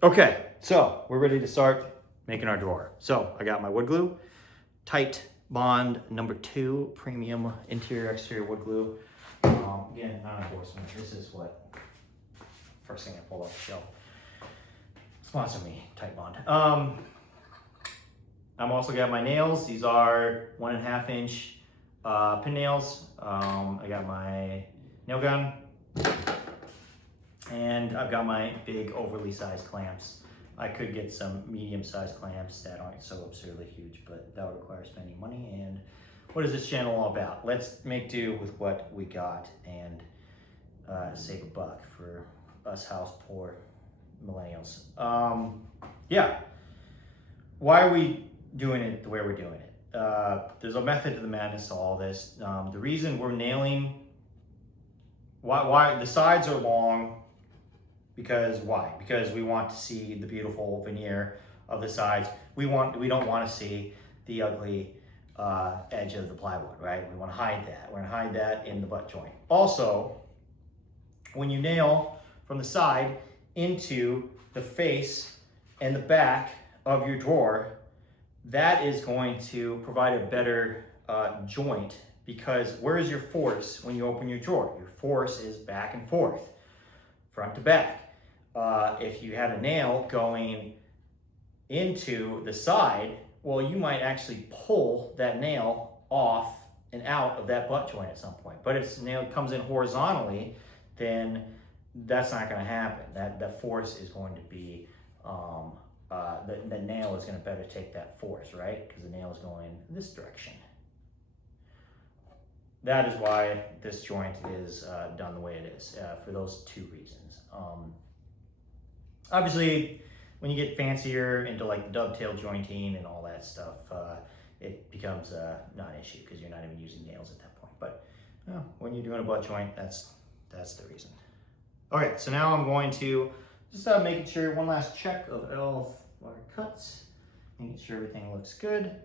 Okay, so we're ready to start making our drawer. So I got my wood glue, Titebond #2 premium interior exterior wood glue. Again, not endorsement. This is what first thing I pulled off the shelf. Sponsor me, Titebond. I'm also got my nails. These are 1.5 inch pin nails. I got my nail gun. And I've got my big overly sized clamps. I could get some medium sized clamps that aren't so absurdly huge, but that would require spending money. And what is this channel all about? Let's make do with what we got and save a buck for us house poor millennials. Yeah, why are we doing it the way we're doing it? There's a method to the madness to all this. The reason we're nailing, why the sides are long, because why? Because we want to see the beautiful veneer of the sides. We don't want to see the ugly edge of the plywood, right? We want to hide that. We're gonna hide that in the butt joint. Also, when you nail from the side into the face and the back of your drawer, that is going to provide a better joint, because where is your force when you open your drawer? Your force is back and forth, front to back. If you had a nail going into the side, well, you might actually pull that nail off and out of that butt joint at some point. But if the nail comes in horizontally, then that's not going to happen. That force is going to be, the nail is going to better take that force, right? Because the nail is going this direction. That is why this joint is done the way it is, for those two reasons. Obviously, when you get fancier into like the dovetail jointing and all that stuff, it becomes not an issue because you're not even using nails at that point. But when you're doing a butt joint, that's the reason. Okay, so now I'm going to just making sure, one last check of all of our cuts, making sure everything looks good.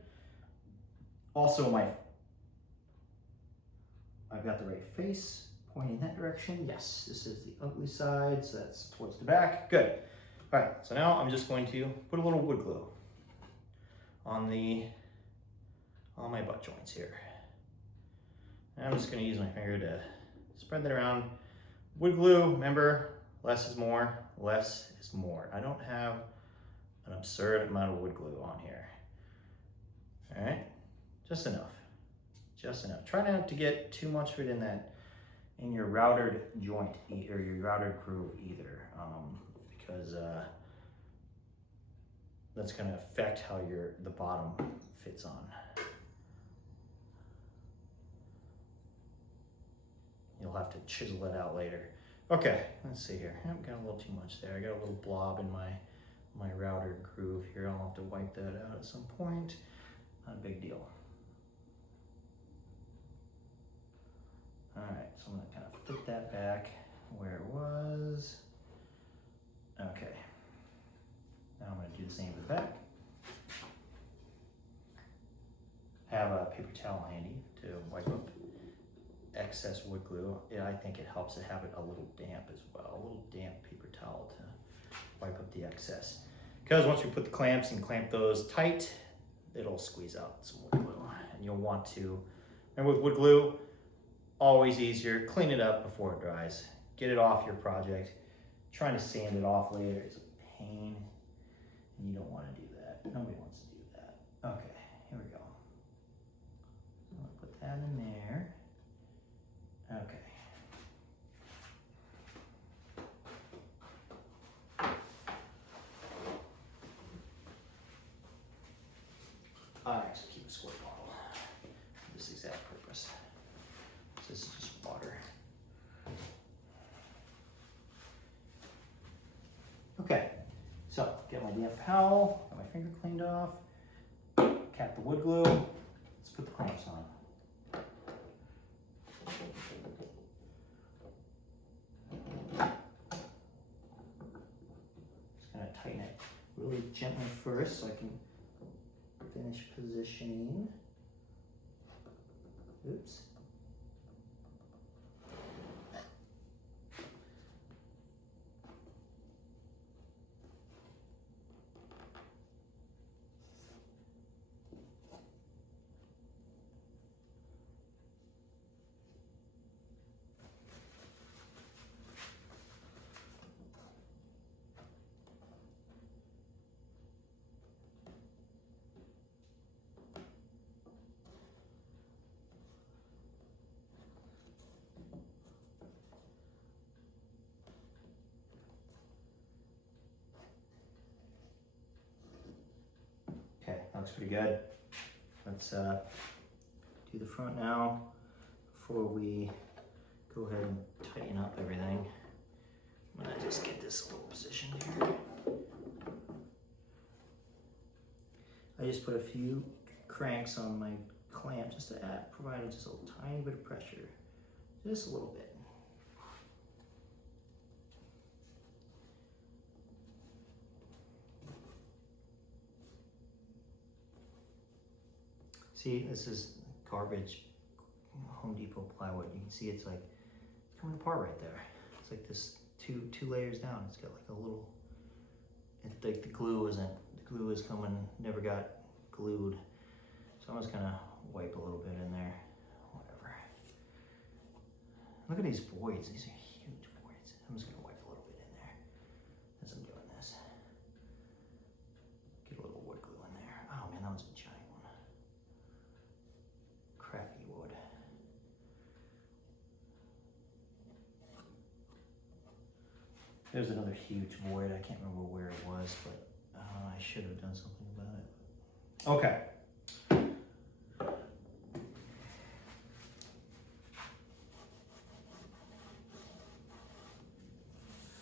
Also, I've got the right face pointing that direction. Yes, this is the ugly side, so that's towards the back. Good. All right, so now I'm just going to put a little wood glue on my butt joints here. And I'm just gonna use my finger to spread that around. Wood glue, remember, less is more, less is more. I don't have an absurd amount of wood glue on here. All right, just enough. Just enough. Try not to get too much of it in your routed joint or your routed groove either, because that's going to affect how the bottom fits on. You'll have to chisel it out later. Okay, let's see here. I've got a little too much there. I got a little blob in my routed groove here. I'll have to wipe that out at some point. Not a big deal. All right, so I'm gonna kind of flip that back where it was. Okay, now I'm gonna do the same with the back. Have a paper towel handy to wipe up excess wood glue. Yeah, I think it helps to have it a little damp as well, a little damp paper towel to wipe up the excess. Because once we put the clamps and clamp those tight, it'll squeeze out some wood glue. And you'll want to, and with wood glue, always easier, clean it up before it dries. Get it off your project. Trying to sand it off later is a pain, and you don't want to do that. Nobody wants to do that. Okay, here we go. I'm gonna put that in there. Okay. All right, so keep a squirt bottle for this exact purpose. This is just water. Okay, so get my damp towel, got my finger cleaned off, cap the wood glue, let's put the clamps on. Just gonna tighten it really gently first so I can finish positioning. Oops. pretty good. Let's do the front now before we go ahead and tighten up everything. I'm gonna just get this little positioned here. I just put a few cranks on my clamp just to provide just a tiny bit of pressure, just a little bit. See, this is garbage Home Depot plywood. You can see it's coming apart right there. It's like this two layers down. It's got like a little, it's like the glue is coming, never got glued. So I'm just gonna wipe a little bit in there, whatever. Look at these voids, these are huge voids. I'm just gonna wipe a little bit in there as I'm doing this. Get a little wood glue in there. Oh man, that one's a giant one. Crappy wood. There's another huge void. I can't remember where it was, but I should have done something about it. Okay.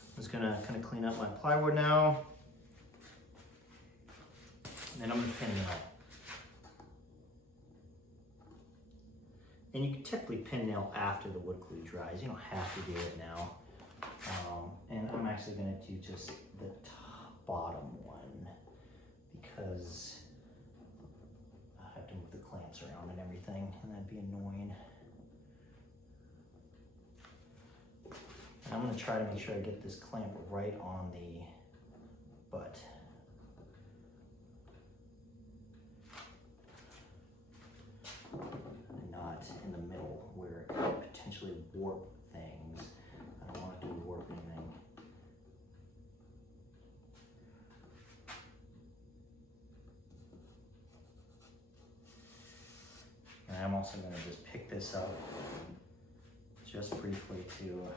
I'm just gonna kind of clean up my plywood now. And then I'm gonna pin nail. And you can typically pin nail after the wood glue dries. You don't have to do it now. And I'm actually gonna do just the bottom one because I have to move the clamps around and everything, and that'd be annoying. And I'm gonna try to make sure I get this clamp right on the butt. And not in the middle where it could potentially warp things. I don't want it to warp anything. And I'm also gonna just pick this up just briefly to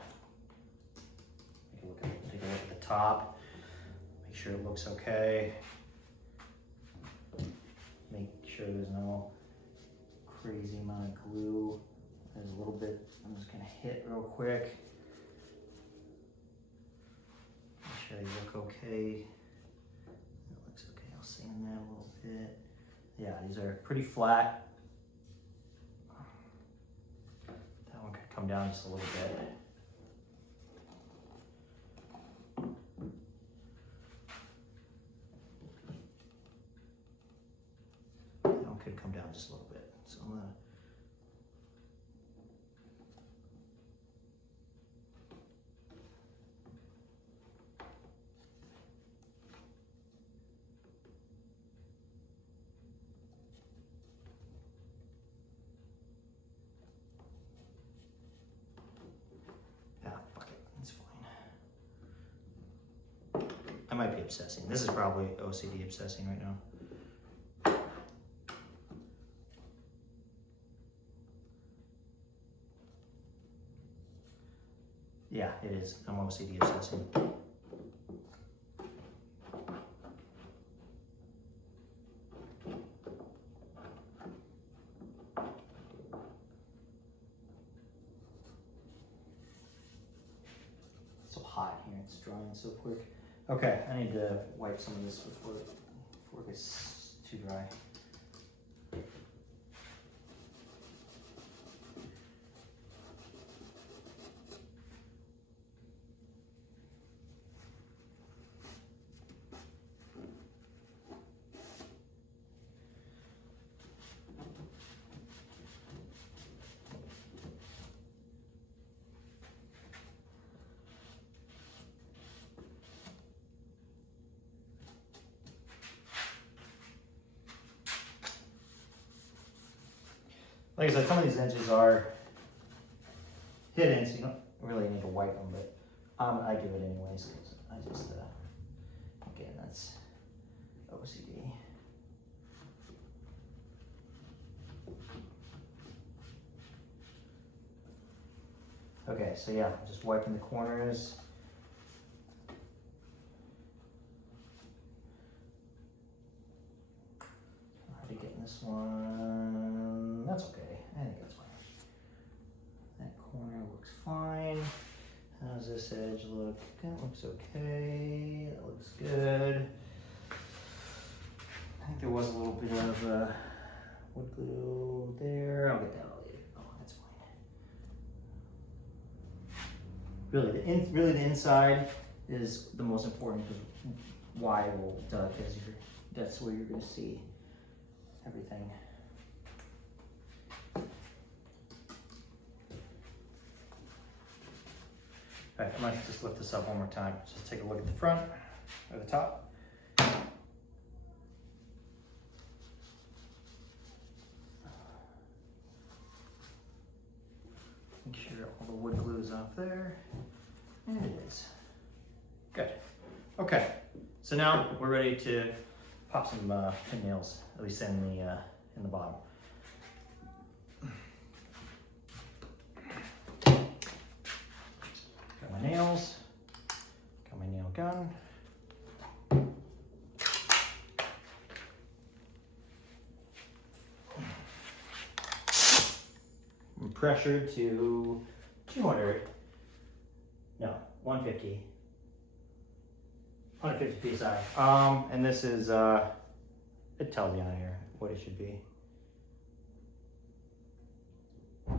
take a look at the top, make sure it looks okay. Make sure there's no crazy amount of glue. There's a little bit, I'm just gonna hit real quick. Make sure they look okay. That looks okay, I'll sand that a little bit. Yeah, these are pretty flat. That one could come down just a little bit. That one could come down just a little bit. So I'm gonna fuck it, it's fine. I might be obsessing. This is probably OCD obsessing right now. Yeah, it is. I'm OCD obsessing. It's so hot here. It's drying so quick. Okay, I need to wipe some of this before it gets too dry. Like I said, some of these edges are hidden, so you don't really need to wipe them, but I do it anyways, because I just, again, that's OCD. Okay, so yeah, just wiping the corners. this one, that's okay. I think that's fine. That corner looks fine. How does this edge look? That looks okay. That looks good. I think there was a little bit of wood glue there. I'll get that all later. Oh, that's fine. Really, the inside is the most important because why will duck as that's where you're going to see everything. All right, I might just lift this up one more time. Just take a look at the front or the top. Make sure all the wood glue is off there. And it is. Good. Okay, so now we're ready to pop some pin nails, at least in the bottom. Got my nails, got my nail gun. I'm pressured to 150 psi. And this is, it tells you on here what it should be. Oh,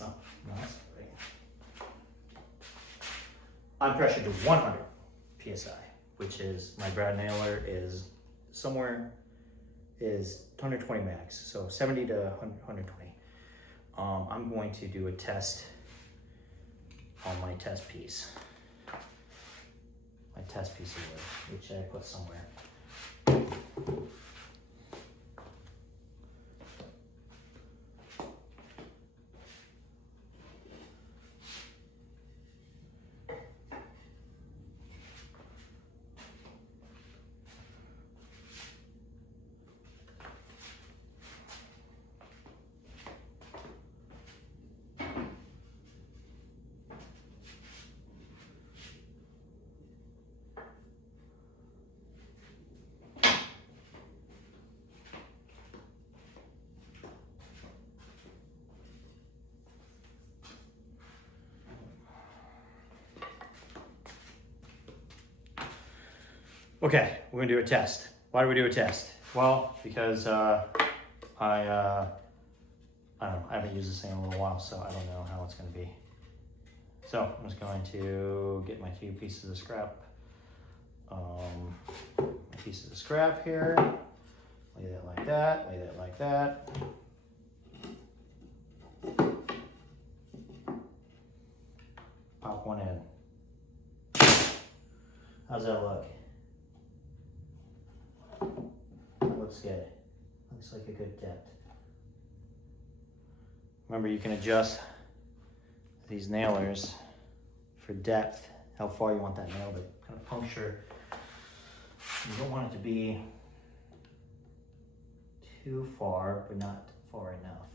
no, that's not right. I'm pressured to 100 psi, which is, my brad nailer is somewhere, is 120 max, so 70 to 120. I'm going to do a test on my test piece. My test piece of wood, which I put somewhere. Okay, we're gonna do a test. Why do we do a test? Well, because I don't know, I haven't used this thing in a little while, so I don't know how it's gonna be. So I'm just going to get my few pieces of scrap. Pieces of scrap here. Lay that like that, lay that like that. Pop one in. How's that look? That looks good. Looks like a good depth. Remember, you can adjust these nailers for depth, how far you want that nail to kind of puncture. You don't want it to be too far, but not far enough.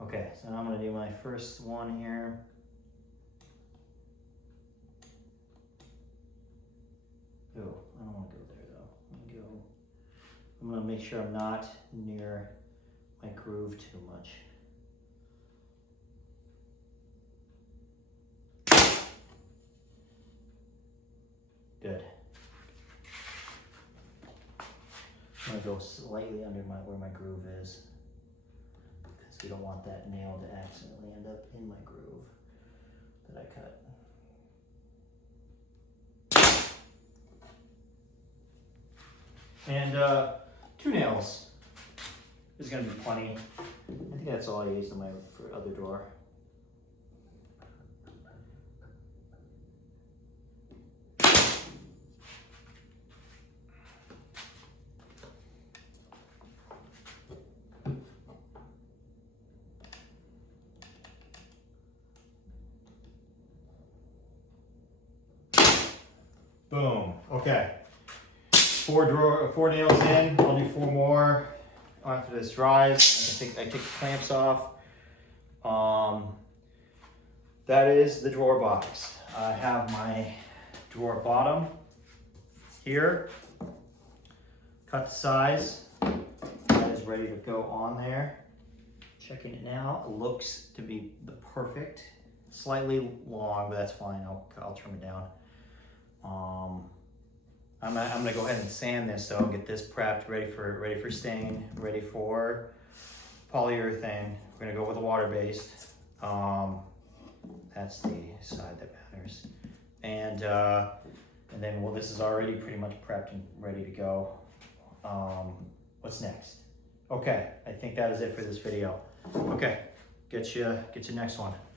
Okay, so now I'm gonna do my first one here. Oh, I don't wanna go there though. I'm gonna make sure I'm not near my groove too much. Good. I'm gonna go slightly under where my groove is, because you don't want that nail to accidentally end up in my groove that I cut. And 2 nails is gonna be plenty. I think that's all I used in my other drawer. Boom. Okay. 4 nails in. I'll do 4 more after this dries. I take the clamps off. That is the drawer box. I have my drawer bottom here. cut the size. That is ready to go on there. Checking it now. It looks to be the perfect. Slightly long, but that's fine. I'll trim it down. I'm gonna go ahead and sand this though. Get this prepped, ready for stain, ready for polyurethane. We're gonna go with a water-based. That's the side that matters. And then, well, this is already pretty much prepped and ready to go. What's next? Okay, I think that is it for this video. Okay, get you next one.